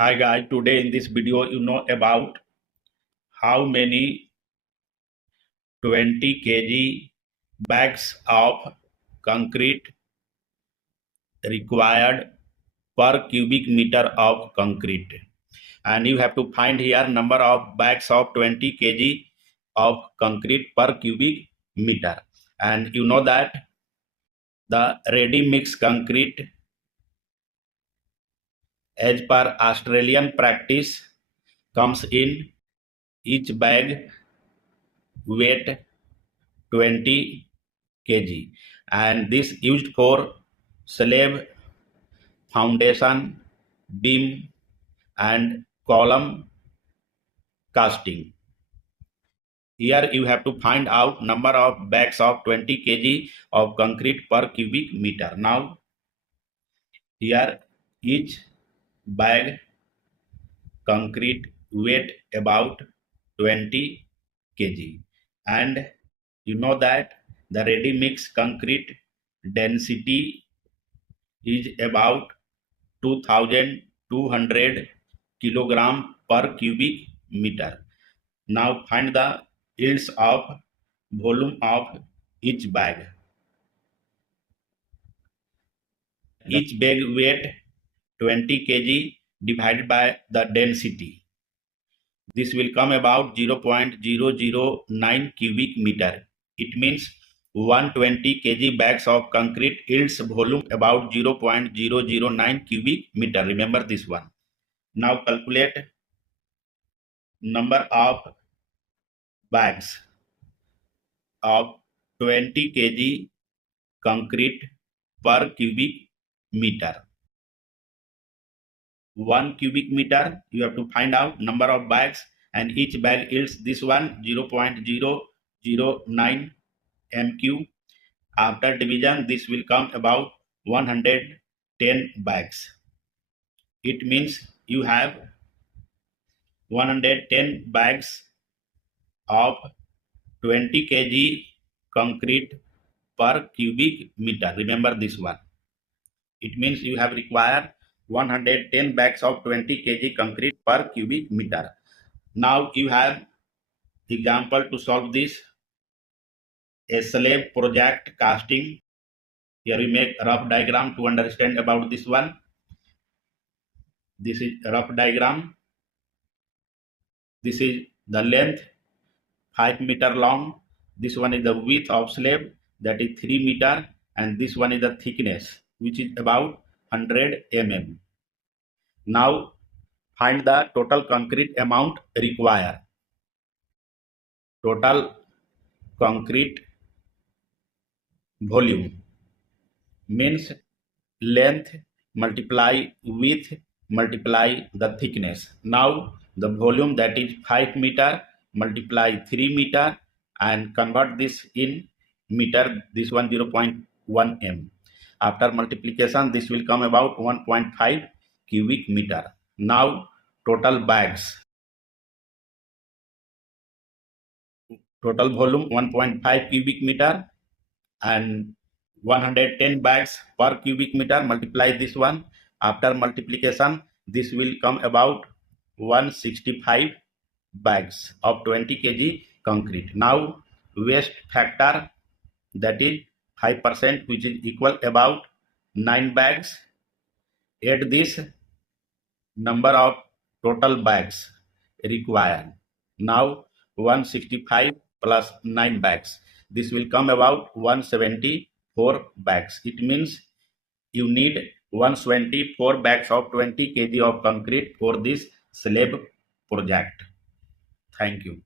Hi guys, today in this video you know about how many 20 kg bags of concrete required per cubic meter of concrete, and you have to find here number of bags of 20 kg of concrete per cubic meter. And you know that the ready mix concrete, as per Australian practice, comes in each bag weight 20 kg, and this used for slab, foundation, beam and column casting. Here you have to find out number of bags of 20 kg of concrete per cubic meter. Now here each bag concrete weight about 20 kg, and you know that the ready mix concrete density is about 2200 kilogram per cubic meter. Now find the yields of volume of each bag. Each bag weight 20 kg divided by the density. This will come about 0.009 cubic meter. It means 120 kg bags of concrete yields volume about 0.009 cubic meter. Remember this one. Now calculate number of bags of 20 kg concrete per cubic meter. 1 cubic meter, you have to find out number of bags, and each bag yields this one 0.009 mq. After division, this will come about 110 bags. It means you have 110 bags of 20 kg concrete per cubic meter. Remember this one. It means you have required 110 bags of 20 kg concrete per cubic meter. Now you have example to solve this. A slab project casting. Here we make a rough diagram to understand about this one. This is a rough diagram. This is the length 5 meter long. This one is the width of slab, that is 3 meter, and this one is the thickness, which is about 100 mm. Now find the total concrete amount required. Total concrete volume means length multiply width multiply the thickness. Now the volume, that is 5 meter multiply 3 meter, and convert this in meter, this one 0.1 m. After multiplication, this will come about 1.5 cubic meter. Now total bags, total volume 1.5 cubic meter, and 110 bags per cubic meter, multiply this one. After multiplication, this will come about 165 bags of 20 kg concrete. Now waste factor, that is 5%, which is equal about 9 bags. Add this number of total bags required. Now 165 plus 9 bags, this will come about 174 bags. It means you need 174 bags of 20 kg of concrete for this slab project. Thank you.